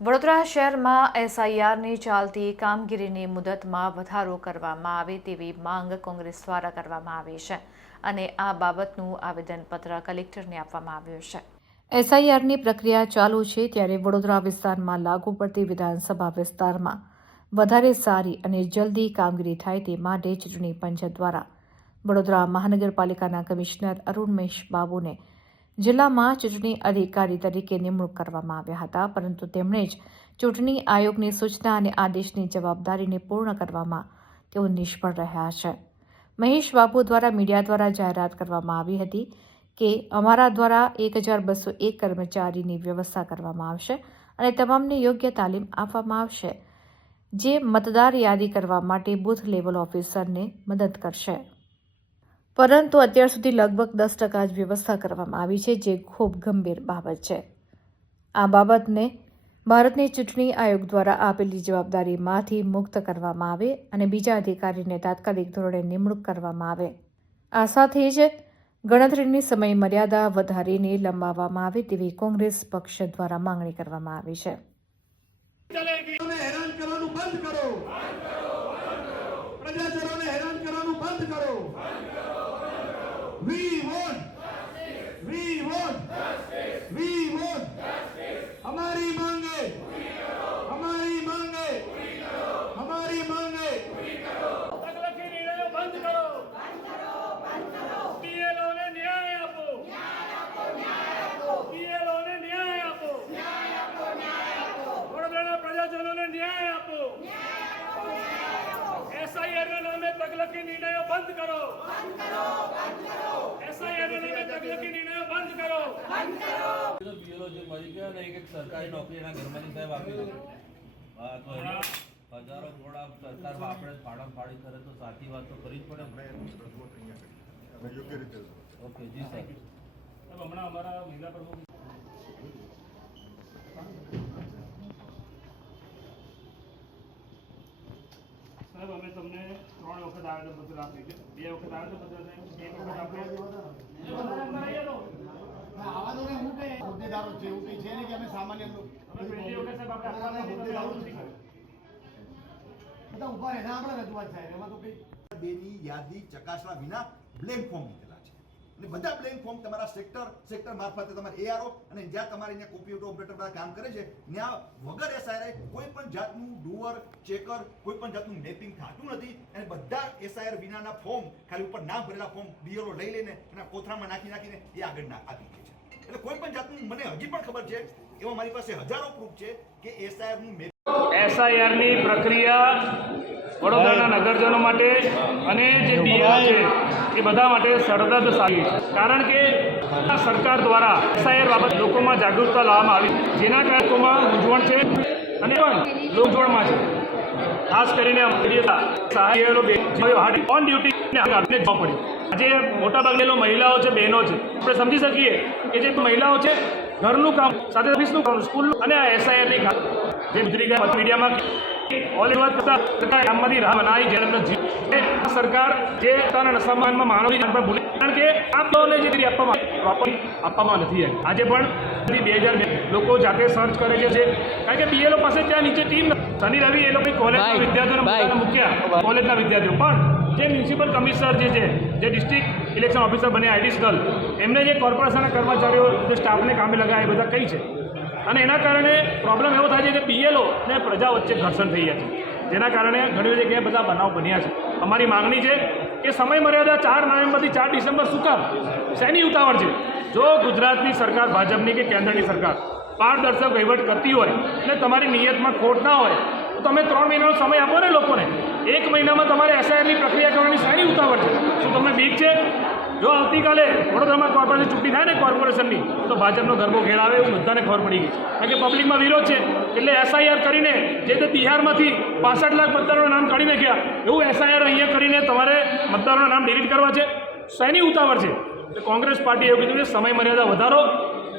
વડોદરા શહેરમાં એસઆઈઆરની ચાલતી કામગીરીની મુદતમાં વધારો કરવામાં આવે તેવી માંગ કોંગ્રેસ દ્વારા કરવામાં આવી છે અને આ બાબતનું આવેદનપત્ર કલેક્ટરને આપવામાં આવ્યું છે. એસઆઈઆરની પ્રક્રિયા ચાલુ છે ત્યારે વડોદરા વિસ્તારમાં લાગુ પડતી વિધાનસભા વિસ્તારમાં વધારે સારી અને જલ્દી કામગીરી થાય તે માટે ચૂંટણી પંચ દ્વારા વડોદરા મહાનગરપાલિકાના કમિશનર અરુણ મેશ બાબુને જિલ્લામાં ચૂંટણી અધિકારી તરીકે નિમણૂક કરવામાં આવ્યા હતા, પરંતુ તેમણે જ ચૂંટણી આયોગની સૂચના અને આદેશની જવાબદારીને પૂર્ણ કરવામાં તેઓ નિષ્ફળ રહ્યા છે. મહેશ બાબુ દ્વારા મીડિયા દ્વારા જાહેરાત કરવામાં આવી હતી કે અમારા દ્વારા એક હજાર બસો એક કર્મચારીની વ્યવસ્થા કરવામાં આવશે અને તમામને યોગ્ય તાલીમ આપવામાં આવશે, જે મતદાર યાદી કરવા માટે બુથ લેવલ ઓફિસરને મદદ કરશે. પરંતુ અત્યાર સુધી લગભગ દસ ટકા જ વ્યવસ્થા કરવામાં આવી છે જે ખૂબ ગંભીર બાબત છે. આ બાબતને ભારતની ચૂંટણી આયોગ દ્વારા આપેલી જવાબદારીમાંથી મુક્ત કરવામાં આવે અને બીજા અધિકારીને તાત્કાલિક ધોરણે નિમણૂક કરવામાં આવે. આ સાથે જ ગણતરીની સમય મર્યાદા વધારીને લંબાવવામાં આવે તેવી કોંગ્રેસ પક્ષ દ્વારા માંગણી કરવામાં આવી છે. હેરાન કરવાનું બંધ કરો. પ્રજાજનોને હેરાન કરવાનું બંધ કરો. We want we want we want અમારી માંગે અમારી માંગે અમારી માંગે તકલકી નિર્ણયો બંધ કરો પીએલઓને ન્યાય આપો પીએલઓને ન્યાય આપો વડોદરાના પ્રજાજનોને ન્યાય આપો એસઆઈઆર ના નામે તકલકી નિર્ણયો બંધ કરો એસઆઈઆર ના નામે તકલકી નિર્ણયો બંધ કરો તો બીએલઓ જે મરી ગયો ને એક એક સરકારી નોકરી એના ઘરમાંથી સાહેબ આપી દો. તો એને હજારો કરોડ સરકાર વાપરે ફાડા ફાડી કરે તો સાચી વાત તો કરવી જ પડે ઓકે જી સાહેબ. સાહેબ, હમણાં અમારા મહિલા પ્રમુખ અમે તમને ત્રણ વખત આવેદનપત્ર આપ્યું છે બે વખત આવેદનપત્ર એક વખત આપણે હોદ્દેદારો છે એવું કઈ છે ને કે અમે સામાન્ય લોકો. અમે પહેલી વખત સાહેબ આપણે આટલા વખત લાગુ નથી. કર્યું. બધા ઊભા રહેતા આપણે રજૂઆત થાય એમાં તો કઈ બેની યાદી ચકાસવા વિના બ્લેન્ક ફોર્મ અને બધા બ્લેન્ક ફોર્મ તમારા સેક્ટર સેક્ટર મારફતે તમારે એઆરઓ અને જ્યાં તમારે અહીંયા કોમ્પ્યુટર ઓપરેટર બધા કામ કરે છે, ત્યાં વગર એસઆઈઆર કોઈ પણ જાતનું ડુઅર ચેકર કોઈ પણ જાતનું મેપિંગ થતું નથી અને બધા એસઆઈઆર વિનાના ફોર્મ ખાલી ઉપર નામ ભરેલા ફોર્મ બીએલઓ લઈ લઈને એના કોથરામાં નાખી નાખીને એ આગળ ના આપી દે છે. એટલે કોઈ પણ જાતનું મને હજી પણ ખબર છે એવા મારી પાસે હજારો પ્રૂફ છે કે એસઆઈઆરનું એસઆઈઆરની પ્રક્રિયા વડોદરાના નગરજનો માટે અને જે બીએલઓ છે એ બધા માટે સરદદ સારી છે. કારણ કે સરકાર દ્વારા એસઆઈઆર બાબત લોકોમાં જાગૃતતા લાવવામાં આવી. જેના કારણે લોકોમાં મૂંઝવણ છે અને પણ લોકોમાં છે. ખાસ કરીને સહાયરો ઓન ડ્યુટી ને આગળ જવા પડી આજે મોટાભાગની મહિલાઓ છે, બહેનો છે, આપણે સમજી શકીએ કે જે મહિલાઓ છે, ઘરનું કામ સાથે ઓફિસનું કામ, સ્કૂલનું અને એસઆઈઆરની જે મીડિયામાં ગામમાંથી રાહ બનાવી સરકાર જે પોતાના નશામાનમાં માનવની જાન પર ભૂલી કારણ કે આ લોકોને જે આપવામાં પ્રોપર આપવામાં નથી આવી. આજે પણ બે હજાર લોકો જાતે સર્ચ કરે છે જે કારણ કે બીએલઓ પાસે ત્યાં નીચે ટીમ શનિ રવિ એ લોકો કોલેજના વિદ્યાર્થીઓને મૂક્યા. કોલેજના વિદ્યાર્થીઓ. પણ જે મ્યુનિસિપલ કમિશનર જે છે જે ડિસ્ટ્રિક્ટ ઇલેક્શન ઓફિસર બન્યા એડિશનલ એમને જે કોર્પોરેશનના કર્મચારીઓ જે સ્ટાફને કામે લગાવ્યા એ બધા કઈ છે? અને એના કારણે પ્રોબ્લેમ એવો થાય છે કે પીએલઓ ને પ્રજા વચ્ચે ઘર્ષણ થઈ ગયા છે. જેના કારણે ઘણી બધી જગ્યાએ બધા બનાવ બન્યા છે. અમારી માગણી છે કે સમય મર્યાદા ચાર નવેમ્બરથી ચાર ડિસેમ્બર શું શેની ઉતાવળ છે? જો ગુજરાતની સરકાર, ભાજપની કે કેન્દ્રની સરકાર પારદર્શક વહીવટ કરતી હોય અને તમારી નિયતમાં ખોટ ના હોય, તો તમે ત્રણ મહિનાનો સમય આપો ને લોકોને. એક મહિનામાં તમારે એસઆઈઆરની પ્રક્રિયા કરવાની શેની ઉતાવળ છે? શું તમને બીક છે? જો આવતીકાલે વડોદરામાં કોર્પોરેશન ચૂંટણી થાય ને કોર્પોરેશનની, તો ભાજપનો ગરબો ઘેરાવે એવું બધાને ખબર પડી ગઈ. કારણ કે પબ્લિકમાં વિરોધ છે. એટલે એસઆઈઆર કરીને જે તે બિહારમાંથી પાસઠ લાખ મતદારોના નામ કાઢી નાખ્યા એવું એસઆઈઆર અહીંયા કરીને તમારે મતદારોના નામ ડિલીટ કરવા છે. શેની ઉતાવળ છે? એટલે કોંગ્રેસ પાર્ટી એવું કીધું કે સમય મર્યાદા વધારો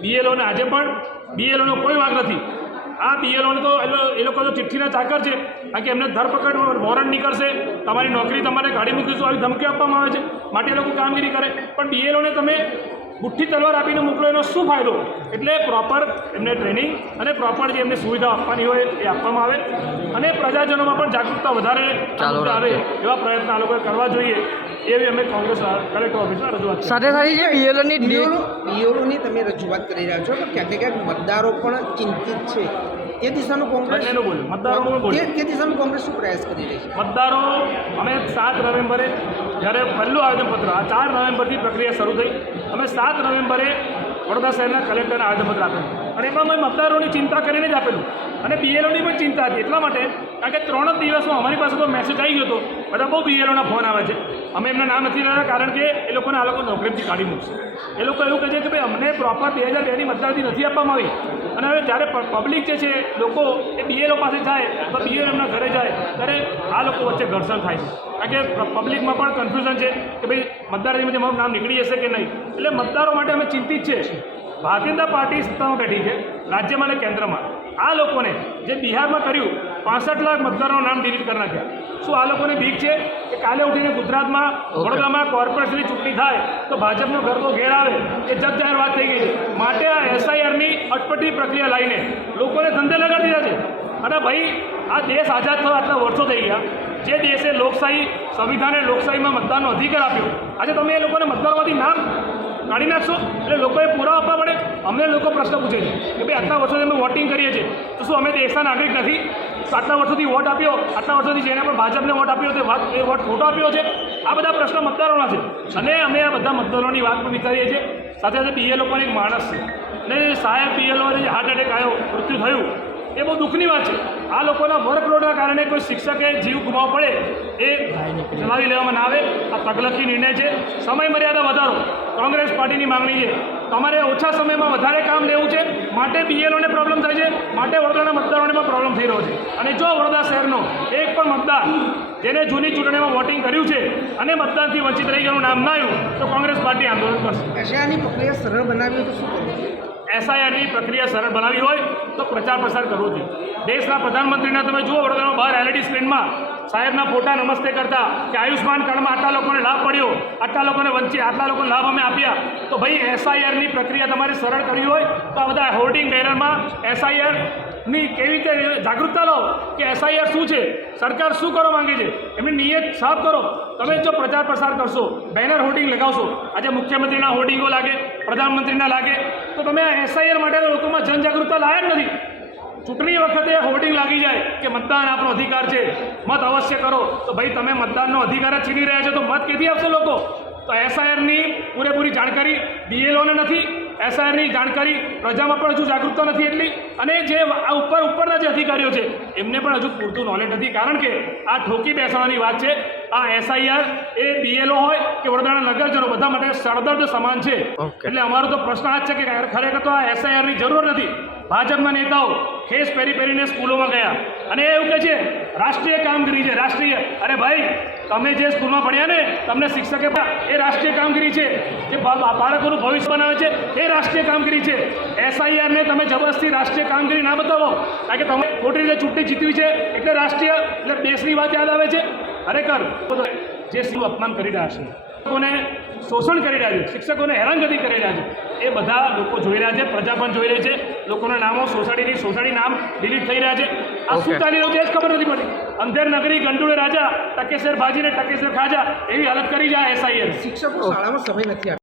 બીએલઓને આજે પણ બીએલઓનો કોઈ વાંક નથી. આ બીએલઓને તો એ લોકો તો ચિઠ્ઠીના ચાકર છે. કારણ કે એમને ધરપકડ વોરંટ નીકળશે. તમારી નોકરી તમારે કાઢી મૂકીશું આવી ધમકી આપવામાં આવે છે. માટે એ લોકો કામગીરી કરે. પણ બીએલઓને તમે બુઠ્ઠી તલવાર આપીને મોકલો એનો શું ફાયદો? એટલે પ્રોપર એમને ટ્રેનિંગ અને પ્રોપર જે એમને સુવિધા આપવાની હોય એ આપવામાં આવે. અને પ્રજાજનોમાં પણ જાગૃતતા વધારે આવે એવા પ્રયત્ન આ લોકોએ કરવા જોઈએ. એવી અમે કોંગ્રેસ કલેક્ટર ઓફિસમાં રજૂઆત સાથે સાથે જે બીએલઓની પીએલઓની તમે રજૂઆત કરી રહ્યા છો તો ક્યાંક ક્યાંક મતદારો પણ ચિંતિત છે. તે દિશાનું કોંગ્રેસ એનો બોલ્યો મતદારોનું પણ તે દિશાનું કોંગ્રેસ શું પ્રયાસ કરી રહી છે? મતદારો અમે સાત નવેમ્બરે જ્યારે પહેલું આવેદનપત્ર આ ચાર નવેમ્બરથી પ્રક્રિયા શરૂ થઈ. અમે સાત નવેમ્બરે વડોદરા શહેરના કલેક્ટરને આવેદનપત્ર આપેલું અને એમાં અમે મતદારોની ચિંતા કરીને જ આપેલું. અને બીએલઓની પણ ચિંતા હતી. એટલા માટે કારણ કે ત્રણ જ દિવસમાં અમારી પાસે તો મેસેજ આવી ગયો હતો. બધા બહુ બીએલઓના ફોન આવે છે. અમે એમના નામ નથી લેતા કારણ કે એ લોકોને આ લોકો નોકરીથી કાઢી મૂકશે. એ લોકો એવું કહે છે કે ભાઈ અમને પ્રોપર બે હજાર બેની મતદારથી નથી આપવામાં આવી. અને હવે જ્યારે પબ્લિક જે છે, લોકો એ બીએલઓ પાસે જાય, તો બીએલ એમના ઘરે જાય, ત્યારે આ લોકો વચ્ચે ઘર્ષણ થાય છે. કારણ કે પબ્લિકમાં પણ કન્ફ્યુઝન છે કે ભાઈ મતદાર યાદીમાંથી મારું નામ નીકળી જશે કે નહીં. એટલે મતદારો માટે અમે ચિંતિત છે ભારતીય જનતા પાર્ટી સત્તામાં બેઠી છે, રાજ્યમાં અને કેન્દ્રમાં. આ લોકોને જે બિહારમાં કર્યું પાસઠ લાખ મતદારોનું નામ ડિલીટ કરી નાખ્યા. શું આ લોકોને બીક છે? કે કાલે ઉઠીને ગુજરાતમાં વડોદરામાં કોર્પોરેશનની ચૂંટણી થાય તો ભાજપનો ગરબો ઘેર આવે એ જગ જાહેર વાત થઈ ગઈ. છે માટે આ એસઆઈઆરની અટપટી પ્રક્રિયા લાવીને લોકોને ધંધે લગાડી દીધા છે. અને ભાઈ આ દેશ આઝાદ થયો આટલા વર્ષો થઈ ગયા. જે દેશે લોકશાહી સંવિધાને લોકશાહીમાં મતદાનનો અધિકાર આપ્યો. આજે તમે એ લોકોને મતદારમાંથી નામ કાઢી નાખશો. એટલે લોકોએ પૂરા આપવા પડે. અમને લોકો પ્રશ્ન પૂછે છે કે ભાઈ, આટલા વર્ષોથી અમે વોટિંગ કરીએ છીએ. તો શું અમે દેશના નાગરિક નથી? આટલા વર્ષોથી વોટ આપ્યો, આટલા વર્ષોથી જેને પણ ભાજપને વોટ આપ્યો તે વાત, એ વોટ ખોટો આપ્યો છે? આ બધા પ્રશ્ન મતદારોના છે. અને અમે આ બધા મતદારોની વાત પણ વિચારીએ છીએ. સાથે સાથે બીએલઓ પણ એક માણસ છે. અને સાહેબ બીએલઓ જે હાર્ટ એટેક આવ્યો, મૃત્યુ થયું. એ બહુ દુઃખની વાત છે. આ લોકોના વર્કલોડના કારણે કોઈ શિક્ષકે જીવ ગુમાવવો પડે એ ચલાવી લેવામાં ના આવે. આ તકલકી નિર્ણય છે. સમય મર્યાદા વધારો. કોંગ્રેસ પાર્ટીની માંગણી છે. તમારે ઓછા સમયમાં વધારે કામ લેવું છે. માટે બીએલઓને પ્રોબ્લેમ થાય છે. માટે વડોદરાના મતદારોને પણ પ્રોબ્લેમ થઈ રહ્યો છે. અને જો વડોદરા શહેરનો એક પણ મતદાર જેને જૂની ચૂંટણીમાં વોટિંગ કર્યું છે અને મતદાનથી વંચિત રહી ગયાનું નામ ના આવ્યું, તો કોંગ્રેસ પાર્ટી આંદોલન કરશે. સરળ બનાવી તો શું એસઆઈઆરની પ્રક્રિયા સરળ બનાવી હોય તો પ્રચાર પ્રસાર કરવો જોઈએ. દેશના પ્રધાનમંત્રીના તમે જુઓ, વડોદરામાં બહાર એલઈડી સ્ક્રીનમાં સાહેબના ફોટા નમસ્તે કરતા કે આયુષ્માન કાર્ડમાં આટલા લોકોને લાભ પડ્યો આટલા લોકોને વંચી, આટલા લોકોને લાભ અમે આપ્યા. તો ભાઈ એસઆઈઆરની પ્રક્રિયા તમારે સરળ કરવી હોય તો આ બધા હોર્ડિંગ બેનરમાં એસઆઈઆરની કેવી રીતે જાગૃતતા લો કે એસઆઈઆર શું છે? સરકાર શું કરવા માંગે છે? એમની નિયત સાફ કરો. તમે જો પ્રચાર પ્રસાર કરશો, બેનર હોર્ડિંગ લગાવશો, આજે મુખ્યમંત્રીના હોર્ડિંગો લાગે, પ્રધાનમંત્રીના લાગે તો તમે આ એસઆઈઆર માટે લોકોમાં જનજાગૃતતા લાયક નથી. ચૂંટણી વખતે હોર્ડિંગ લાગી જાય કે મતદાન આપણો અધિકાર છે. મત અવશ્ય કરો. તો ભાઈ, તમે મતદાનનો અધિકાર જ છીની રહ્યા છો. તો મત ક્યાંથી આપશો લોકો? તો એસઆઈઆરની પૂરેપૂરી જાણકારી બીએલઓને નથી. એસઆઈઆરની જાણકારી પ્રજામાં પણ હજુ જાગૃતતા નથી એટલી. અને જે આ ઉપર ઉપરના જે અધિકારીઓ છે એમને પણ હજુ પૂરતું નોલેજ નથી. કારણ કે આ ઠોકી બેસવાની વાત છે. આ એસઆઈઆર એ બીએલઓ હોય કે વડોદરાના નગરજનો બધા માટે સરદર્દ સમાન છે. એટલે અમારો તો પ્રશ્ન આ જ છે કે ખરેખર તો આ એસઆઈઆરની જરૂર નથી. ભાજપના નેતાઓ ખેસ પહેરી પહેરીને સ્કૂલોમાં ગયા. અને એવું કહે છે રાષ્ટ્રીય કામગીરી છે રાષ્ટ્રીય. અરે ભાઈ તમે જે સ્કૂલમાં ભણ્યા ને, તમને શિક્ષકે એ રાષ્ટ્રીય કામગીરી છે, જે બાળકોનું ભવિષ્ય બનાવે છે, એ રાષ્ટ્રીય કામગીરી છે. એસઆઈઆરને તમે જબરદસ્તી રાષ્ટ્રીય કામગીરી ના બતાવો, કારણ કે તમે ખોટી રીતે ચૂંટણી જીતવી છે, એટલે રાષ્ટ્રીય, એટલે દેશની વાત યાદ આવે છે. ખરેખર, જે શું અપમાન કરી રહ્યા છે લોકોને શોષણ કરી રહ્યા છે, શિક્ષકોને હેરાનગતિ કરી રહ્યા છે, એ બધા લોકો જોઈ રહ્યા છે પ્રજા પણ જોઈ રહી છે લોકોના નામો સોસાયટીની સોસાયટી નામ ડિલીટ થઈ રહ્યા છે. આ શું ચાલી રહ્યું છે જ ખબર નથી પડતી અંધેર નગરી ગંડુડે રાજા ટકેસર ભાજીને ટકેસર ખાજા એવી હાલત કરી જાય એસઆઈએર શિક્ષકો શાળામાં સમય નથી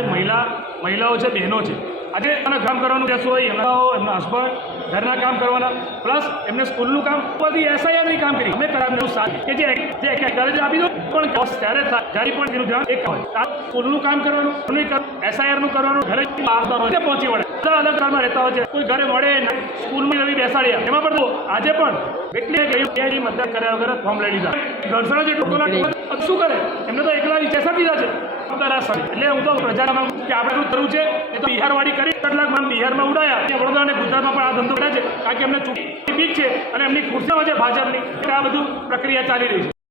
મહિલા મહિલાઓ છે બહેનો છે. આજે એમના કામ કરવાનું કહેશું હોય એમના એમના હસબન્ડ ઘરના કામ કરવાના. પ્લસ એમને સ્કૂલનું કામ બધી એસઆઈઆરની કામ કરી. અમે કરાવવાનું સારું. કે જે જે કરે આપી દો પણ ત્યારે થાય. જ્યારે પણ એનું ધ્યાન એક હોય. સ્કૂલનું કામ કરવાનું એસઆઈઆર એસઆઈઆરનું કરવાનું ઘરે બહાર હોય પહોંચી વળે. બધા અલગ ઘરમાં રહેતા હોય છે. કોઈ ઘરે મળે સ્કૂલમાં નવી બેસાડ્યા. એમાં પણ આજે પણ એટલે ગયું મતદાન કર્યા વગર ફોર્મ લઈ લીધા. ઘરસણા જે લોકોના શું કરે? એમને તો એકલા વિચાર દીધા છે. એટલે હું તો પ્રજાને કે આપણે શું કરવું છે. એ તો બિહારવાળી કરી કેટલાક નામ બિહારમાં ઉડાયા. અને વડોદરા અને ગુજરાતમાં પણ આ ધંધો કરે છે. કારણ કે એમને ચૂંટણી બીક છે અને એમની ખુરશીઓ છે ભાજપની. આ બધું પ્રક્રિયા ચાલી રહી છે.